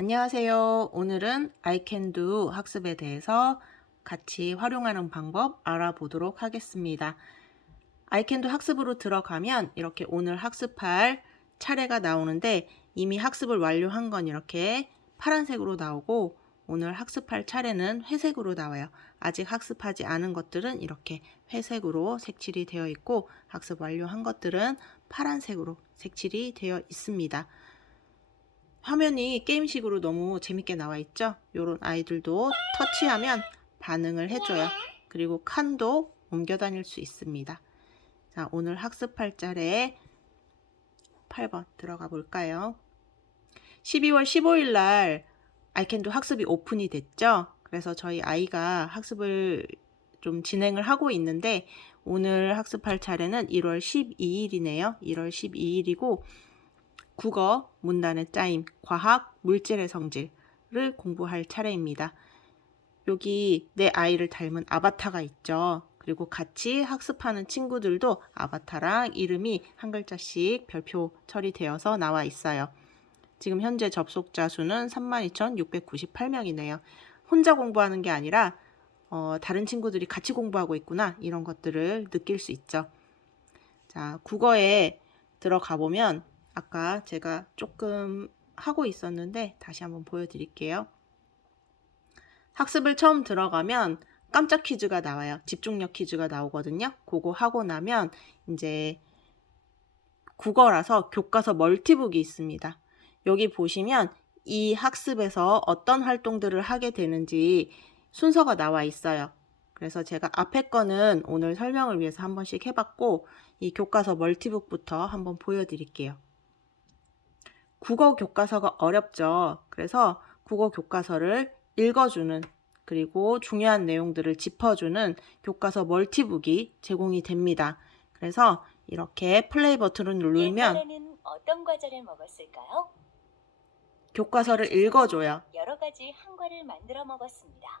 안녕하세요. 오늘은 I can do 학습에 대해서 같이 활용하는 방법 알아보도록 하겠습니다. I can do 학습으로 들어가면 이렇게 오늘 학습할 차례가 나오는데 이미 학습을 완료한 건 이렇게 파란색으로 나오고 오늘 학습할 차례는 회색으로 나와요. 아직 학습하지 않은 것들은 이렇게 회색으로 색칠이 되어 있고 학습 완료한 것들은 파란색으로 색칠이 되어 있습니다. 화면이 게임식으로 너무 재밌게 나와 있죠? 이런 아이들도 터치하면 반응을 해줘요. 그리고 칸도 옮겨 다닐 수 있습니다. 자, 오늘 학습할 차례에 8번 들어가 볼까요? 12월 15일 날 아이캔도 학습이 오픈이 됐죠? 그래서 저희 아이가 학습을 좀 진행을 하고 있는데 오늘 학습할 차례는 1월 12일이네요. 1월 12일이고 국어, 문단의 짜임, 과학, 물질의 성질을 공부할 차례입니다. 여기 내 아이를 닮은 아바타가 있죠. 그리고 같이 학습하는 친구들도 아바타랑 이름이 한 글자씩 별표 처리되어서 나와 있어요. 지금 현재 접속자 수는 32,698명이네요. 혼자 공부하는 게 아니라 다른 친구들이 같이 공부하고 있구나 이런 것들을 느낄 수 있죠. 자, 국어에 들어가 보면 아까 제가 조금 하고 있었는데 다시 한번 보여드릴게요. 학습을 처음 들어가면 깜짝 퀴즈가 나와요. 집중력 퀴즈가 나오거든요. 그거 하고 나면 이제 국어라서 교과서 멀티북이 있습니다. 여기 보시면 이 학습에서 어떤 활동들을 하게 되는지 순서가 나와 있어요. 그래서 제가 앞에 거는 오늘 설명을 위해서 한 번씩 해봤고 이 교과서 멀티북부터 한번 보여드릴게요. 국어 교과서가 어렵죠. 그래서 국어 교과서를 읽어주는 그리고 중요한 내용들을 짚어주는 교과서 멀티북이 제공이 됩니다. 그래서 이렇게 플레이 버튼을 누르면 옛날에는 어떤 과자를 먹었을까요? 교과서를 읽어줘요. 여러 가지 한과를 만들어 먹었습니다.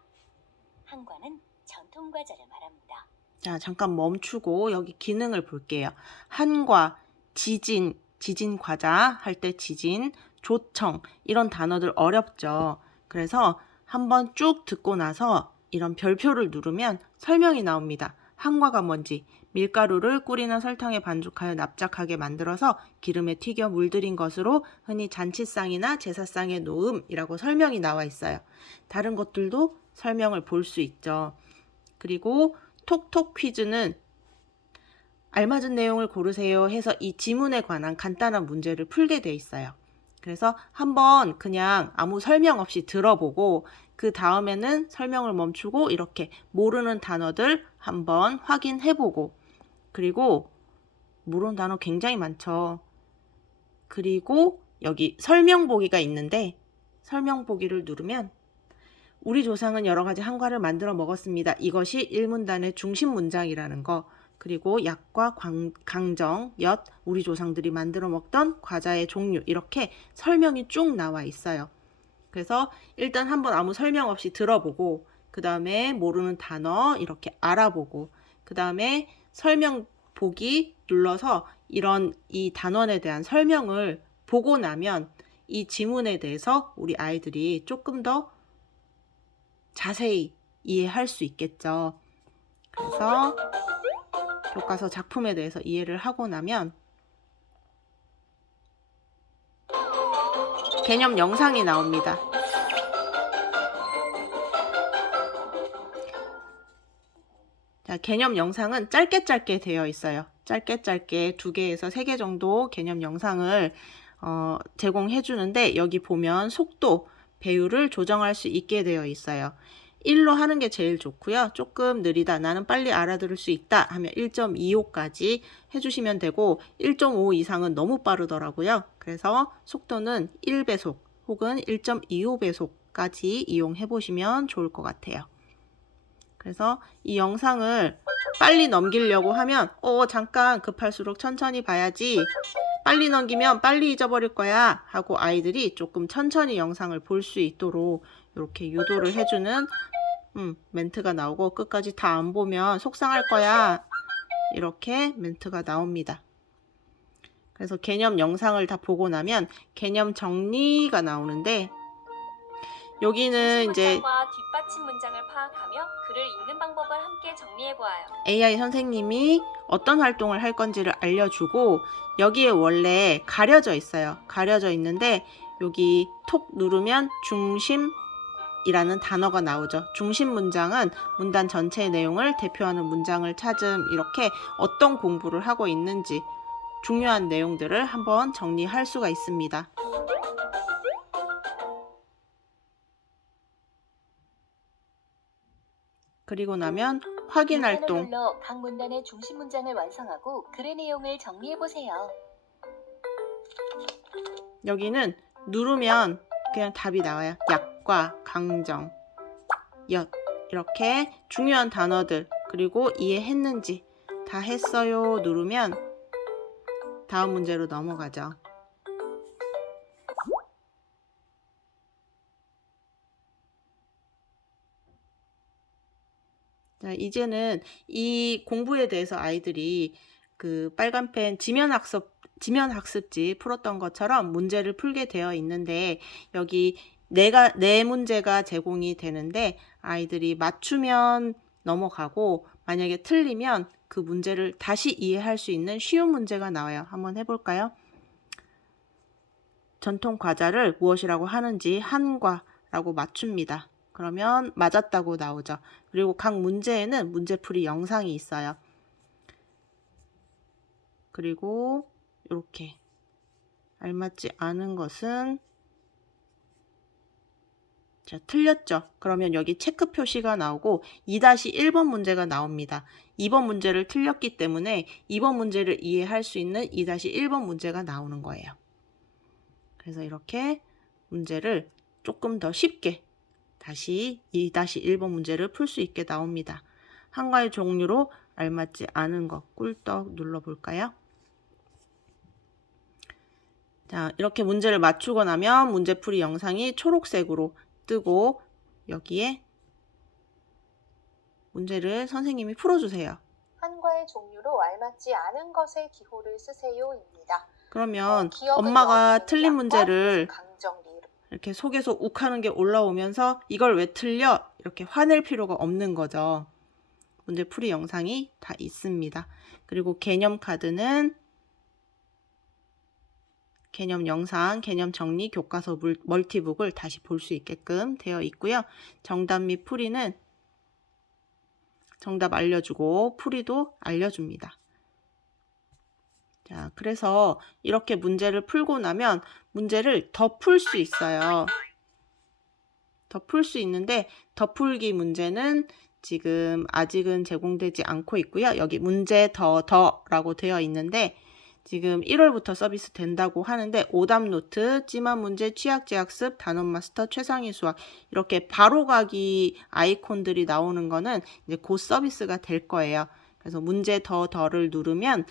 한과는 전통 과자를 말합니다. 자, 잠깐 멈추고 여기 기능을 볼게요. 한과, 지진 과자 할 때 지진, 조청 이런 단어들 어렵죠. 그래서 한번 쭉 듣고 나서 이런 별표를 누르면 설명이 나옵니다. 한과가 뭔지, 밀가루를 꿀이나 설탕에 반죽하여 납작하게 만들어서 기름에 튀겨 물들인 것으로 흔히 잔치상이나 제사상에 놓음이라고 설명이 나와 있어요. 다른 것들도 설명을 볼 수 있죠. 그리고 톡톡 퀴즈는 알맞은 내용을 고르세요 해서 이 지문에 관한 간단한 문제를 풀게 돼 있어요. 그래서 한번 그냥 아무 설명 없이 들어보고 그 다음에는 설명을 멈추고 이렇게 모르는 단어들 한번 확인해보고 그리고 모르는 단어 굉장히 많죠. 그리고 여기 설명 보기가 있는데 설명 보기를 누르면 우리 조상은 여러 가지 한과를 만들어 먹었습니다. 이것이 일문단의 중심 문장이라는 거. 그리고 약과 강정, 엿, 우리 조상들이 만들어 먹던 과자의 종류 이렇게 설명이 쭉 나와 있어요. 그래서 일단 한번 아무 설명 없이 들어보고 그 다음에 모르는 단어 이렇게 알아보고 그 다음에 설명 보기 눌러서 이 단원에 대한 설명을 보고 나면 이 지문에 대해서 우리 아이들이 조금 더 자세히 이해할 수 있겠죠. 그래서 교과서 작품에 대해서 이해를 하고 나면 개념 영상이 나옵니다. 자, 개념 영상은 짧게 되어 있어요. 짧게 2개에서 3개 정도 개념 영상을 제공해 주는데 여기 보면 속도, 배율을 조정할 수 있게 되어 있어요. 1로 하는 게 제일 좋고요. 조금 느리다, 나는 빨리 알아들을 수 있다 하면 1.25까지 해주시면 되고 1.5 이상은 너무 빠르더라고요. 그래서 속도는 1배속 혹은 1.25배속까지 이용해 보시면 좋을 것 같아요. 그래서 이 영상을 빨리 넘기려고 하면 잠깐 급할수록 천천히 봐야지 빨리 넘기면 빨리 잊어버릴 거야 하고 아이들이 조금 천천히 영상을 볼 수 있도록 이렇게 유도를 해주는 멘트가 나오고 끝까지 다 안 보면 속상할 거야 이렇게 멘트가 나옵니다. 그래서 개념 영상을 다 보고 나면 개념 정리가 나오는데 여기는 이제 문장과 뒷받침 문장을 파악하며 글을 읽는 방법을 함께 정리해 보아요. AI 선생님이 어떤 활동을 할 건지를 알려주고 여기에 원래 가려져 있어요. 가려져 있는데 여기 톡 누르면 중심이라는 단어가 나오죠. 중심 문장은 문단 전체의 내용을 대표하는 문장을 찾음, 이렇게 어떤 공부를 하고 있는지 중요한 내용들을 한번 정리할 수가 있습니다. 그리고 나면 확인 이 활동. 버튼을 눌러 각 문단의 중심 문장을 완성하고 글의 내용을 정리해 보세요. 여기는 누르면 그냥 답이 나와요. 약과 강정, 엿, 이렇게 중요한 단어들, 그리고 이해했는지 다 했어요 누르면 다음 문제로 넘어가죠. 자, 이제는 이 공부에 대해서 아이들이 그 빨간펜 지면학습지 풀었던 것처럼 문제를 풀게 되어 있는데 여기 네 문제가 제공이 되는데 아이들이 맞추면 넘어가고 만약에 틀리면 그 문제를 다시 이해할 수 있는 쉬운 문제가 나와요. 한번 해볼까요? 전통 과자를 무엇이라고 하는지 한과라고 맞춥니다. 그러면 맞았다고 나오죠. 그리고 각 문제에는 문제풀이 영상이 있어요. 그리고 이렇게 알맞지 않은 것은 자, 틀렸죠. 그러면 여기 체크 표시가 나오고 2-1번 문제가 나옵니다. 2번 문제를 틀렸기 때문에 2번 문제를 이해할 수 있는 2-1번 문제가 나오는 거예요. 그래서 이렇게 문제를 조금 더 쉽게 다시 2-1번 문제를 풀 수 있게 나옵니다. 한과의 종류로 알맞지 않은 것 꿀떡 눌러볼까요? 자, 이렇게 문제를 맞추고 나면 문제풀이 영상이 초록색으로 뜨고 여기에 문제를 선생님이 풀어주세요. 한과의 종류로 알맞지 않은 것의 기호를 쓰세요입니다. 그러면 기억을 엄마가 넣어두는 틀린 약과 문제를 강정리. 이렇게 속에서 욱하는 게 올라오면서 이걸 왜 틀려? 이렇게 화낼 필요가 없는 거죠. 문제풀이 영상이 다 있습니다. 그리고 개념 카드는 개념 영상, 개념 정리, 교과서 멀티북을 다시 볼 수 있게끔 되어 있고요. 정답 및 풀이는 정답 알려주고 풀이도 알려줍니다. 자, 그래서 이렇게 문제를 풀고 나면 문제를 더 풀 수 있어요. 더 풀 수 있는데 더 풀기 문제는 지금 아직은 제공되지 않고 있고요. 여기 문제 더라고 되어 있는데 지금 1월부터 서비스 된다고 하는데 오답 노트, 찜한 문제, 취약제 학습, 단원 마스터, 최상위 수학 이렇게 바로가기 아이콘들이 나오는 거는 이제 곧 서비스가 될 거예요. 그래서 문제 더를 누르면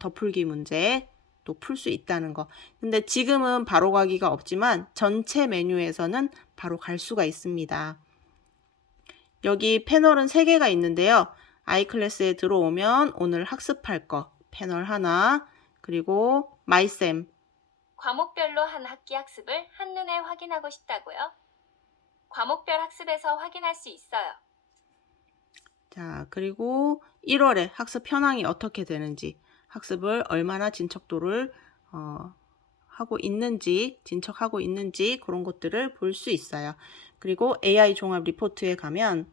더 풀기 문제 또 풀 수 있다는 거. 근데 지금은 바로가기가 없지만 전체 메뉴에서는 바로 갈 수가 있습니다. 여기 패널은 3개가 있는데요. 아이클래스에 들어오면 오늘 학습할 거 패널 하나, 그리고 마이쌤. 과목별로 한 학기 학습을 한눈에 확인하고 싶다고요? 과목별 학습에서 확인할 수 있어요. 자, 그리고 1월에 학습 현황이 어떻게 되는지, 학습을 얼마나 진척도를 하고 있는지, 진척하고 있는지 그런 것들을 볼 수 있어요. 그리고 AI 종합 리포트에 가면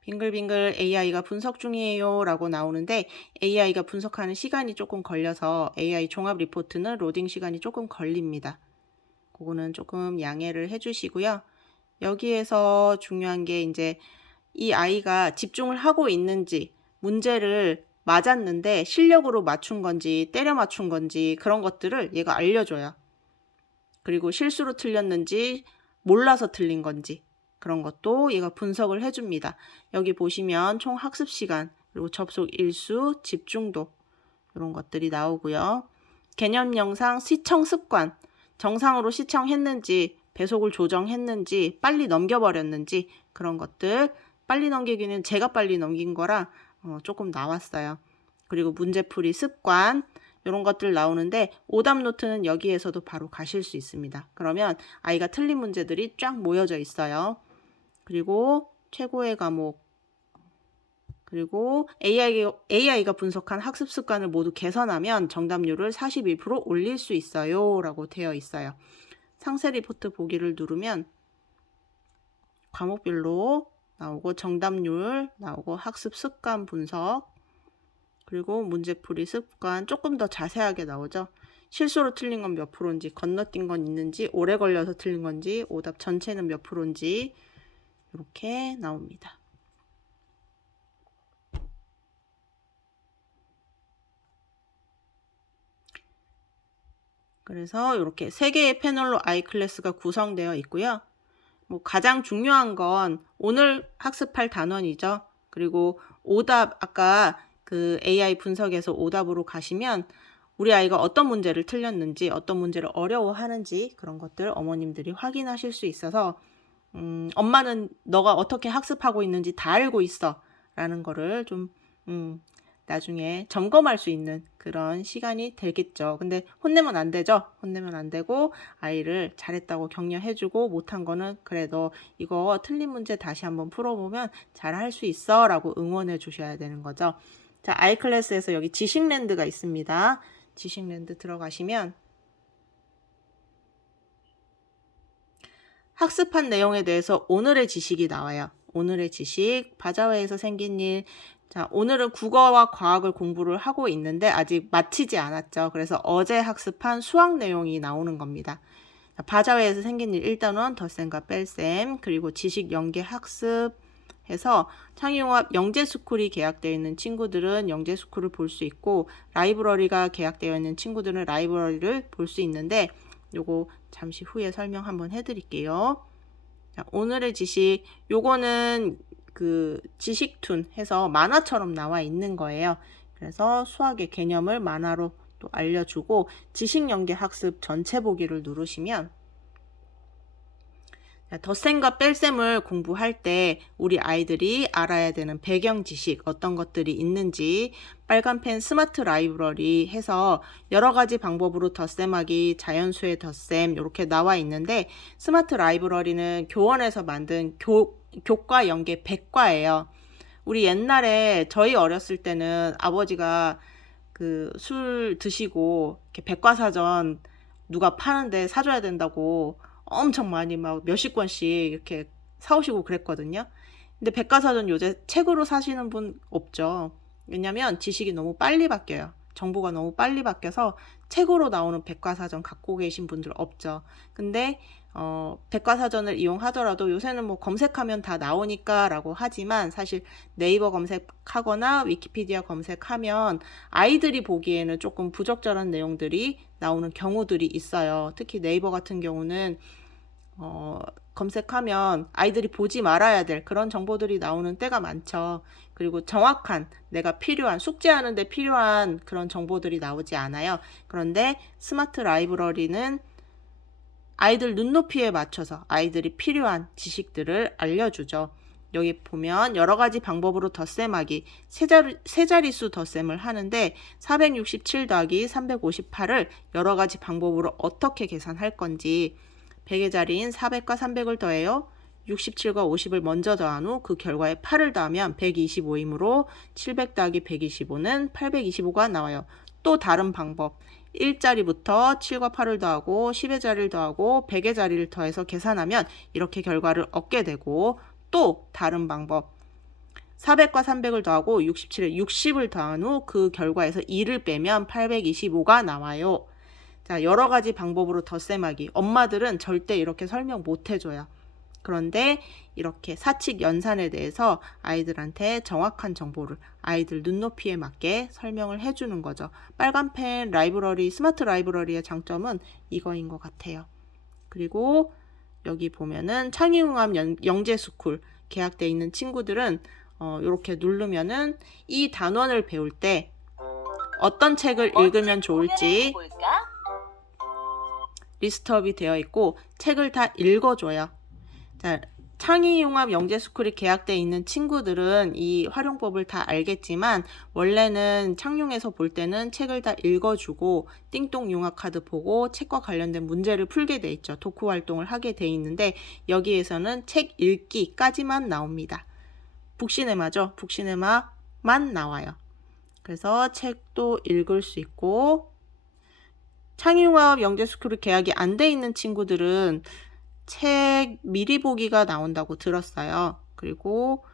빙글빙글 AI가 분석 중이에요 라고 나오는데 AI가 분석하는 시간이 조금 걸려서 AI 종합 리포트는 로딩 시간이 조금 걸립니다. 그거는 조금 양해를 해주시고요. 여기에서 중요한 게 이제 이 아이가 집중을 하고 있는지, 문제를 맞았는데 실력으로 맞춘 건지 때려 맞춘 건지 그런 것들을 얘가 알려줘요. 그리고 실수로 틀렸는지 몰라서 틀린 건지 그런 것도 얘가 분석을 해줍니다. 여기 보시면 총 학습 시간, 그리고 접속 일수, 집중도 이런 것들이 나오고요. 개념 영상 시청 습관, 정상으로 시청했는지, 배속을 조정했는지, 빨리 넘겨버렸는지 그런 것들, 빨리 넘기기는 제가 빨리 넘긴 거라 조금 나왔어요. 그리고 문제풀이 습관, 이런 것들 나오는데 오답 노트는 여기에서도 바로 가실 수 있습니다. 그러면 아이가 틀린 문제들이 쫙 모여져 있어요. 그리고 최고의 과목, 그리고 AI가 분석한 학습 습관을 모두 개선하면 정답률을 41% 올릴 수 있어요 라고 되어 있어요. 상세 리포트 보기를 누르면 과목별로 나오고 정답률 나오고 학습 습관 분석, 그리고 문제풀이 습관 조금 더 자세하게 나오죠. 실수로 틀린 건 몇 프로인지, 건너뛴 건 있는지, 오래 걸려서 틀린 건지, 오답 전체는 몇 프로인지 이렇게 나옵니다. 그래서 이렇게 3개의 패널로 아이클래스가 구성되어 있고요. 뭐 가장 중요한 건 오늘 학습할 단원이죠. 그리고 오답, 아까 그 AI 분석에서 오답으로 가시면 우리 아이가 어떤 문제를 틀렸는지, 어떤 문제를 어려워하는지 그런 것들 어머님들이 확인하실 수 있어서 엄마는 너가 어떻게 학습하고 있는지 다 알고 있어 라는 거를 좀 나중에 점검할 수 있는 그런 시간이 되겠죠. 근데 혼내면 안 되죠. 혼내면 안 되고 아이를 잘했다고 격려해주고 못한 거는 그래 너 이거 틀린 문제 다시 한번 풀어보면 잘할 수 있어 라고 응원해 주셔야 되는 거죠. 자, 아이클래스에서 여기 지식랜드가 있습니다. 지식랜드 들어가시면 학습한 내용에 대해서 오늘의 지식이 나와요. 오늘의 지식, 바자회에서 생긴 일. 자, 오늘은 국어와 과학을 공부를 하고 있는데 아직 마치지 않았죠. 그래서 어제 학습한 수학 내용이 나오는 겁니다. 자, 바자회에서 생긴 일 1단원 덧셈과 뺄셈, 그리고 지식 연계 학습 해서 창의융합 영재스쿨이 계약되어 있는 친구들은 영재스쿨을 볼 수 있고 라이브러리가 계약되어 있는 친구들은 라이브러리를 볼 수 있는데 요거 잠시 후에 설명 한번 해드릴게요. 자, 오늘의 지식, 요거는 그 지식툰 해서 만화처럼 나와 있는 거예요. 그래서 수학의 개념을 만화로 또 알려주고 지식연계 학습 전체 보기를 누르시면 덧셈과 뺄셈을 공부할 때 우리 아이들이 알아야 되는 배경 지식 어떤 것들이 있는지 빨간펜 스마트 라이브러리 해서 여러 가지 방법으로 덧셈하기, 자연수의 덧셈 이렇게 나와 있는데 스마트 라이브러리는 교원에서 만든 교과 연계 백과예요. 우리 옛날에 저희 어렸을 때는 아버지가 그 술 드시고 이렇게 백과사전 누가 파는데 사줘야 된다고 엄청 많이 막 몇십 권씩 이렇게 사오시고 그랬거든요. 근데 백과사전 요새 책으로 사시는 분 없죠. 왜냐면 지식이 너무 빨리 바뀌어요. 정보가 너무 빨리 바뀌어서 책으로 나오는 백과사전 갖고 계신 분들 없죠. 근데 백과사전을 이용하더라도 요새는 뭐 검색하면 다 나오니까 라고 하지만 사실 네이버 검색하거나 위키피디아 검색하면 아이들이 보기에는 조금 부적절한 내용들이 나오는 경우들이 있어요. 특히 네이버 같은 경우는 검색하면 아이들이 보지 말아야 될 그런 정보들이 나오는 때가 많죠. 그리고 정확한 내가 필요한 숙제하는데 필요한 그런 정보들이 나오지 않아요. 그런데 스마트 라이브러리는 아이들 눈높이에 맞춰서 아이들이 필요한 지식들을 알려주죠. 여기 보면 여러 가지 방법으로 덧셈하기, 세 자릿수 덧셈을 하는데 467 더하기 358을 여러 가지 방법으로 어떻게 계산할 건지 100의 자리인 400과 300을 더해요. 67과 50을 먼저 더한 후 그 결과에 8을 더하면 125이므로 700 더하기 125는 825가 나와요. 또 다른 방법. 1자리부터 7과 8을 더하고 10의 자리를 더하고 100의 자리를 더해서 계산하면 이렇게 결과를 얻게 되고 또 다른 방법. 400과 300을 더하고 67에 60을 더한 후 그 결과에서 2를 빼면 825가 나와요. 자, 여러 가지 방법으로 덧셈하기. 엄마들은 절대 이렇게 설명 못 해줘요. 그런데 이렇게 사칙 연산에 대해서 아이들한테 정확한 정보를 아이들 눈높이에 맞게 설명을 해주는 거죠. 빨간펜 라이브러리, 스마트 라이브러리의 장점은 이거인 것 같아요. 그리고 여기 보면은 창의융합 영재스쿨 계약돼 있는 친구들은 이렇게 누르면은 이 단원을 배울 때 어떤 책을 읽으면 좋을지 리스트업이 되어 있고 책을 다 읽어줘요. 자, 창의융합 영재스쿨이 계약돼 있는 친구들은 이 활용법을 다 알겠지만 원래는 창융에서 볼 때는 책을 다 읽어주고 띵동 융합카드 보고 책과 관련된 문제를 풀게 돼 있죠. 독후 활동을 하게 돼 있는데 여기에서는 책 읽기까지만 나옵니다. 북시네마죠. 북시네마만 나와요. 그래서 책도 읽을 수 있고 창의융합 영재스쿨이 계약이 안 돼 있는 친구들은 책 미리 보기가 나온다고 들었어요. 그리고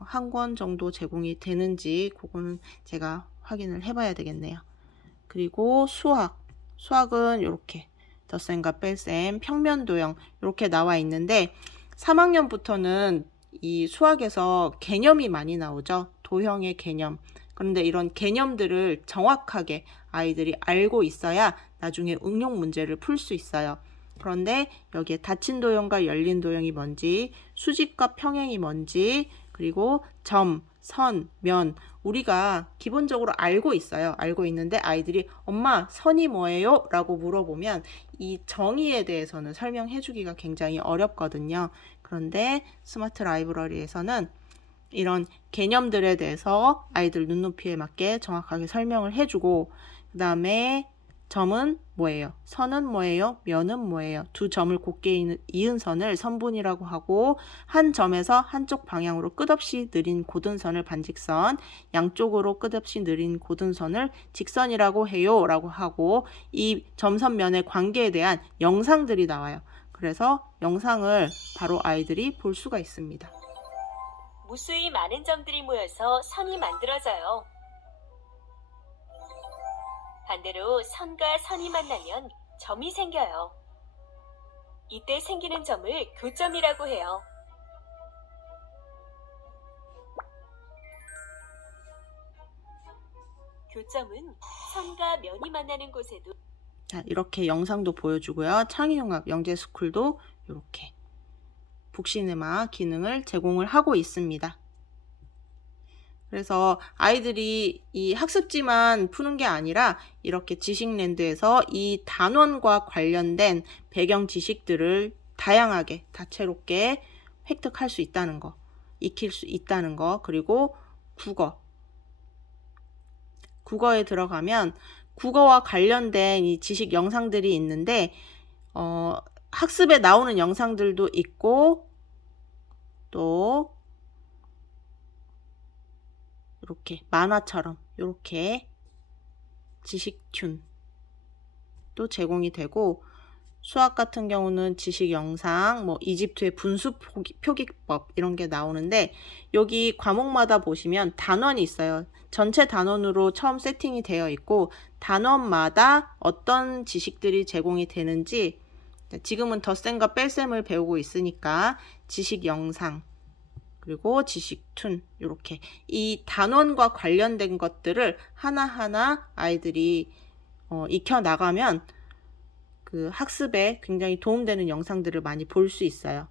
한 권 정도 제공이 되는지 그거는 제가 확인을 해봐야 되겠네요. 그리고 수학은 이렇게 덧셈과 뺄셈, 평면도형 이렇게 나와 있는데 3학년부터는 이 수학에서 개념이 많이 나오죠. 도형의 개념. 그런데 이런 개념들을 정확하게 아이들이 알고 있어야 나중에 응용 문제를 풀 수 있어요. 그런데 여기에 닫힌 도형과 열린 도형이 뭔지, 수직과 평행이 뭔지, 그리고 점, 선, 면 우리가 기본적으로 알고 있어요. 알고 있는데 아이들이 엄마 선이 뭐예요? 라고 물어보면 이 정의에 대해서는 설명해 주기가 굉장히 어렵거든요. 그런데 스마트 라이브러리에서는 이런 개념들에 대해서 아이들 눈높이에 맞게 정확하게 설명을 해주고 그 다음에 점은 뭐예요? 선은 뭐예요? 면은 뭐예요? 두 점을 곱게 이은 선을 선분이라고 하고 한 점에서 한쪽 방향으로 끝없이 느린 고든선을 반직선, 양쪽으로 끝없이 느린 고든선을 직선이라고 해요 라고 하고 이 점선면의 관계에 대한 영상들이 나와요. 그래서 영상을 바로 아이들이 볼 수가 있습니다. 무수히 많은 점들이 모여서 선이 만들어져요. 반대로 선과 선이 만나면 점이 생겨요. 이때 생기는 점을 교점이라고 해요. 교점은 선과 면이 만나는 곳에도 자, 이렇게 영상도 보여주고요. 창의융합 영재스쿨도 이렇게 북시네마 기능을 제공을 하고 있습니다. 그래서 아이들이 이 학습지만 푸는 게 아니라 이렇게 지식랜드에서 이 단원과 관련된 배경 지식들을 다양하게 다채롭게 획득할 수 있다는 거, 익힐 수 있다는 거, 그리고 국어에 들어가면 국어와 관련된 이 지식 영상들이 있는데 학습에 나오는 영상들도 있고 또 이렇게 만화처럼 이렇게 지식튠도 제공이 되고 수학 같은 경우는 지식 영상, 뭐 이집트의 분수 표기법 이런 게 나오는데 여기 과목마다 보시면 단원이 있어요. 전체 단원으로 처음 세팅이 되어 있고 단원마다 어떤 지식들이 제공이 되는지 지금은 덧셈과 뺄셈을 배우고 있으니까 지식 영상 그리고 지식튠 이렇게 이 단원과 관련된 것들을 하나하나 아이들이 익혀 나가면 그 학습에 굉장히 도움되는 영상들을 많이 볼 수 있어요.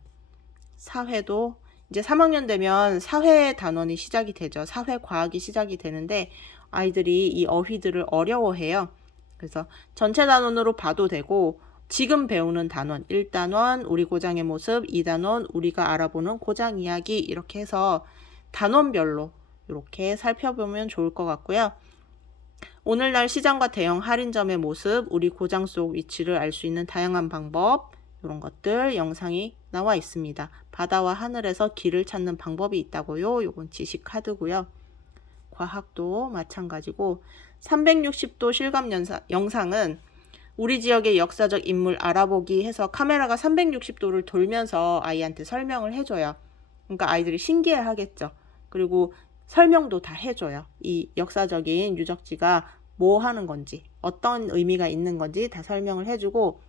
사회도 이제 3학년 되면 사회 단원이 시작이 되죠. 사회 과학이 시작이 되는데 아이들이 이 어휘들을 어려워해요. 그래서 전체 단원으로 봐도 되고 지금 배우는 단원 1단원 우리 고장의 모습, 2단원 우리가 알아보는 고장 이야기 이렇게 해서 단원별로 이렇게 살펴보면 좋을 것 같고요. 오늘날 시장과 대형 할인점의 모습, 우리 고장 속 위치를 알 수 있는 다양한 방법 이런 것들 영상이 나와 있습니다. 바다와 하늘에서 길을 찾는 방법이 있다고요. 이건 지식 카드고요. 과학도 마찬가지고 360도 실감 영상은 우리 지역의 역사적 인물 알아보기 해서 카메라가 360도를 돌면서 아이한테 설명을 해줘요. 그러니까 아이들이 신기해 하겠죠. 그리고 설명도 다 해줘요. 이 역사적인 유적지가 뭐 하는 건지, 어떤 의미가 있는 건지 다 설명을 해주고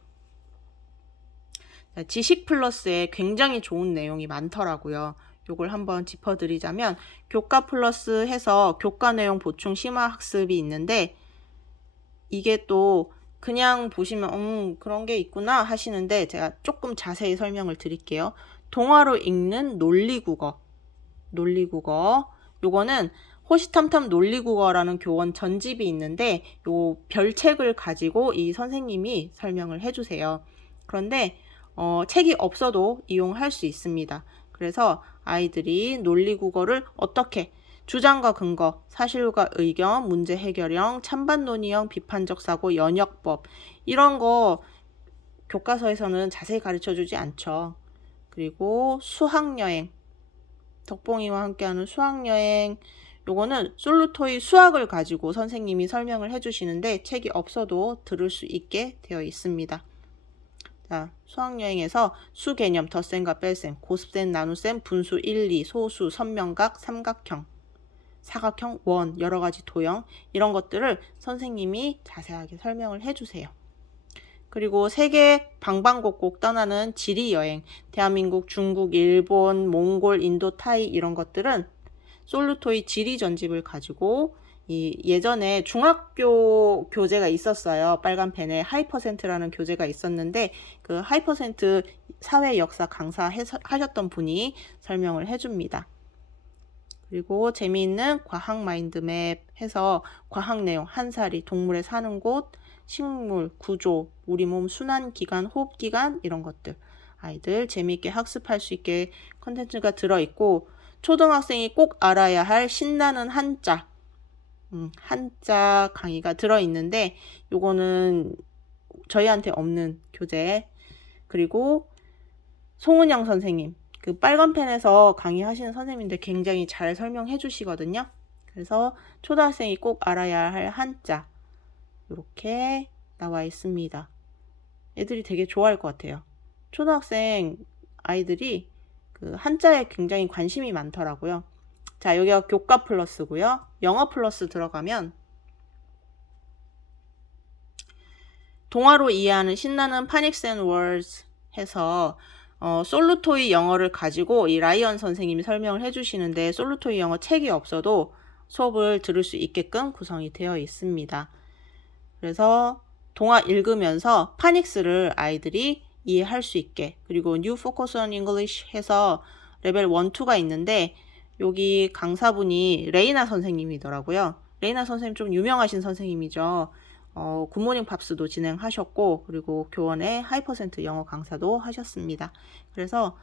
지식 플러스에 굉장히 좋은 내용이 많더라고요. 요걸 한번 짚어드리자면 교과 플러스 해서 교과 내용 보충 심화 학습이 있는데 이게 또 그냥 보시면 그런 게 있구나 하시는데 제가 조금 자세히 설명을 드릴게요. 동화로 읽는 논리국어 요거는 호시탐탐 논리국어라는 교원 전집이 있는데 요 별책을 가지고 이 선생님이 설명을 해주세요. 그런데 책이 없어도 이용할 수 있습니다. 그래서 아이들이 논리국어를 어떻게 주장과 근거, 사실과 의견, 문제 해결형, 찬반 논의형, 비판적 사고, 연역법 이런 거 교과서에서는 자세히 가르쳐주지 않죠. 그리고 수학여행, 덕봉이와 함께하는 수학여행, 요거는 솔루토의 수학을 가지고 선생님이 설명을 해주시는데 책이 없어도 들을 수 있게 되어 있습니다. 자, 수학여행에서 수개념, 덧셈과 뺄셈, 곱셈, 나눗셈, 분수 1, 2, 소수, 선명각, 삼각형, 사각형, 원, 여러 가지 도형 이런 것들을 선생님이 자세하게 설명을 해주세요. 그리고 세계 방방곡곡 떠나는 지리 여행, 대한민국, 중국, 일본, 몽골, 인도, 타이 이런 것들은 솔루토의 지리 전집을 가지고 예전에 중학교 교재가 있었어요. 빨간 펜에 하이퍼센트라는 교재가 있었는데 그 하이퍼센트 사회 역사 강사 하셨던 분이 설명을 해줍니다. 그리고 재미있는 과학 마인드맵 해서 과학 내용, 한살이, 동물의 사는 곳, 식물, 구조, 우리 몸 순환기관, 호흡기관 이런 것들 아이들 재미있게 학습할 수 있게 컨텐츠가 들어있고 초등학생이 꼭 알아야 할 신나는 한자 한자 강의가 들어있는데 요거는 저희한테 없는 교재. 그리고 송은영 선생님 그 빨간 펜에서 강의하시는 선생님인데 굉장히 잘 설명해 주시거든요. 그래서 초등학생이 꼭 알아야 할 한자 이렇게 나와 있습니다. 애들이 되게 좋아할 것 같아요. 초등학생 아이들이 그 한자에 굉장히 관심이 많더라고요. 자, 여기가 교과 플러스고요. 영어 플러스 들어가면 동화로 이해하는 신나는 파닉스 앤 월즈 해서 솔루토이 영어를 가지고 이 라이언 선생님이 설명을 해주시는데 솔루토이 영어 책이 없어도 수업을 들을 수 있게끔 구성이 되어 있습니다. 그래서 동화 읽으면서 파닉스를 아이들이 이해할 수 있게 그리고 New Focus on English 해서 레벨 1, 2가 있는데 여기 강사분이 레이나 선생님이더라고요. 레이나 선생님 좀 유명하신 선생님이죠. 굿모닝 팝스도 진행하셨고 그리고 교원의 하이퍼센트 영어 강사도 하셨습니다. 그래서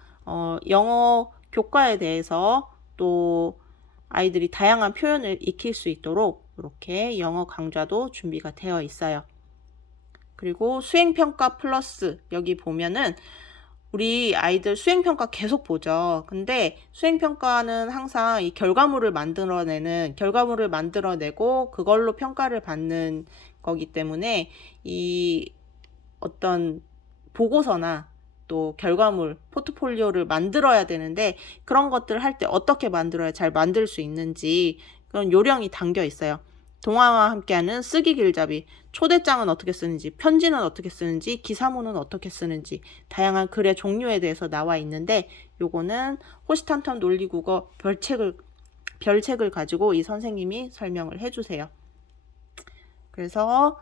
영어 교과에 대해서 또 아이들이 다양한 표현을 익힐 수 있도록 이렇게 영어 강좌도 준비가 되어 있어요. 그리고 수행평가 플러스 여기 보면은 우리 아이들 수행평가 계속 보죠. 근데 수행평가는 항상 이 결과물을 만들어내고 그걸로 평가를 받는 거기 때문에 이 어떤 보고서나 또 결과물, 포트폴리오를 만들어야 되는데 그런 것들을 할 때 어떻게 만들어야 잘 만들 수 있는지 그런 요령이 담겨 있어요. 동화와 함께하는 쓰기 길잡이, 초대장은 어떻게 쓰는지, 편지는 어떻게 쓰는지, 기사문은 어떻게 쓰는지 다양한 글의 종류에 대해서 나와 있는데 요거는 호시탐탐 논리국어 별책을 가지고 이 선생님이 설명을 해주세요. 그래서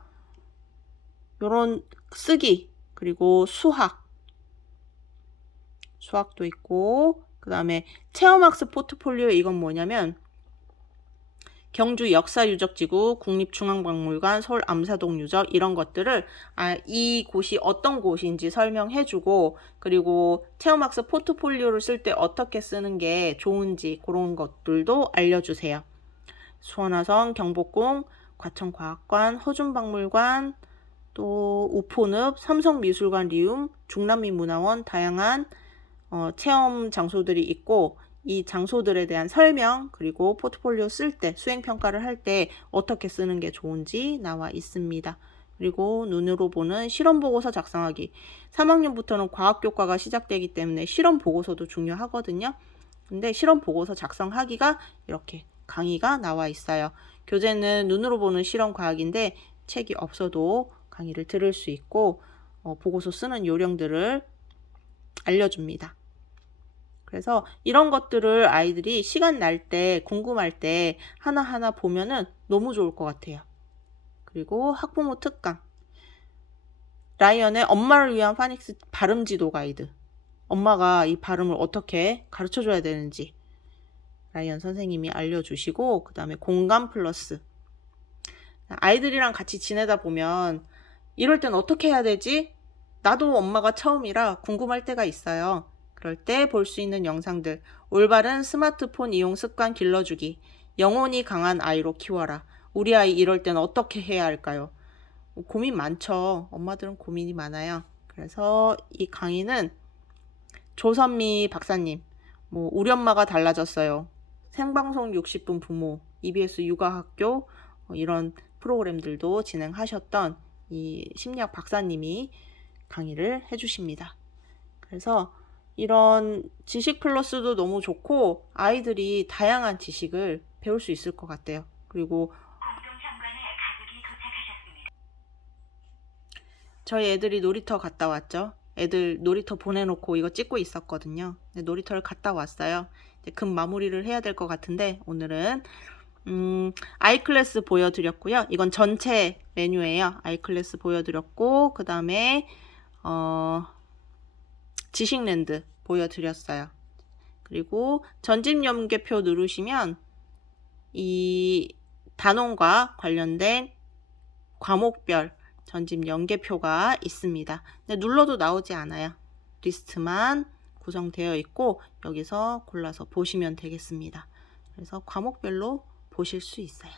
요런 쓰기 그리고 수학도 있고 그 다음에 체험학습 포트폴리오 이건 뭐냐면 경주 역사유적지구, 국립중앙박물관, 서울 암사동 유적 이런 것들을 이 곳이 어떤 곳인지 설명해주고 그리고 체험학습 포트폴리오를 쓸 때 어떻게 쓰는 게 좋은지 그런 것들도 알려주세요. 수원화성, 경복궁, 과천과학관, 허준박물관, 또 우포늪, 삼성미술관 리움, 중남미문화원 다양한 체험 장소들이 있고 이 장소들에 대한 설명 그리고 포트폴리오 쓸 때 수행평가를 할 때 어떻게 쓰는 게 좋은지 나와 있습니다. 그리고 눈으로 보는 실험보고서 작성하기 3학년부터는 과학교과가 시작되기 때문에 실험보고서도 중요하거든요. 근데 실험보고서 작성하기가 이렇게 강의가 나와 있어요. 교재는 눈으로 보는 실험과학인데 책이 없어도 강의를 들을 수 있고 보고서 쓰는 요령들을 알려줍니다. 그래서 이런 것들을 아이들이 시간 날 때 궁금할 때 하나하나 보면은 너무 좋을 것 같아요. 그리고 학부모 특강 라이언의 엄마를 위한 파닉스 발음 지도 가이드 엄마가 이 발음을 어떻게 가르쳐줘야 되는지 라이언 선생님이 알려주시고 그 다음에 공감 플러스 아이들이랑 같이 지내다 보면 이럴 땐 어떻게 해야 되지? 나도 엄마가 처음이라 궁금할 때가 있어요. 그럴 때 볼 수 있는 영상들, 올바른 스마트폰 이용 습관 길러주기, 영혼이 강한 아이로 키워라. 우리 아이 이럴 땐 어떻게 해야 할까요? 고민 많죠. 엄마들은 고민이 많아요. 그래서 이 강의는 조선미 박사님, 우리 엄마가 달라졌어요. 생방송 60분 부모, EBS 육아학교 이런 프로그램들도 진행하셨던 이 심리학 박사님이 강의를 해주십니다. 그래서 이런 지식 플러스도 너무 좋고 아이들이 다양한 지식을 배울 수 있을 것 같아요. 그리고 저희 애들이 놀이터 갔다 왔죠. 애들 놀이터 보내놓고 이거 찍고 있었거든요. 놀이터를 갔다 왔어요. 이제 급 마무리를 해야 될 것 같은데 오늘은 아이클래스 보여드렸고요. 이건 전체 메뉴예요. 아이클래스 보여드렸고 그 다음에 지식랜드 보여드렸어요. 그리고 전집 연계표 누르시면 이 단원과 관련된 과목별 전집 연계표가 있습니다. 근데 눌러도 나오지 않아요. 리스트만 구성되어 있고 여기서 골라서 보시면 되겠습니다. 그래서 과목별로 보실 수 있어요.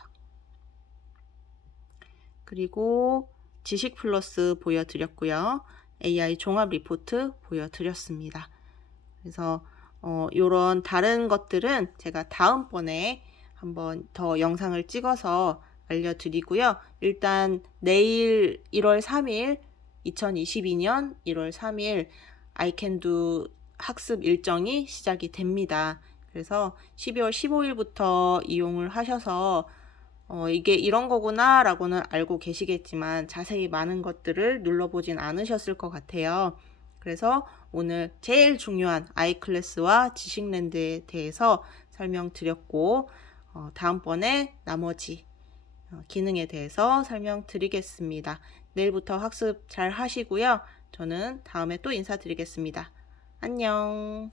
그리고 지식 플러스 보여드렸고요. AI 종합 리포트 보여드렸습니다. 그래서 이런 다른 것들은 제가 다음번에 한번 더 영상을 찍어서 알려드리고요. 일단 내일 1월 3일 2022년 1월 3일 아이캔두 학습 일정이 시작이 됩니다. 그래서 12월 15일부터 이용을 하셔서 이게 이런 거구나 라고는 알고 계시겠지만 자세히 많은 것들을 눌러보진 않으셨을 것 같아요. 그래서 오늘 제일 중요한 아이클래스와 지식랜드에 대해서 설명드렸고 다음번에 나머지 기능에 대해서 설명드리겠습니다. 내일부터 학습 잘 하시고요. 저는 다음에 또 인사드리겠습니다. 안녕.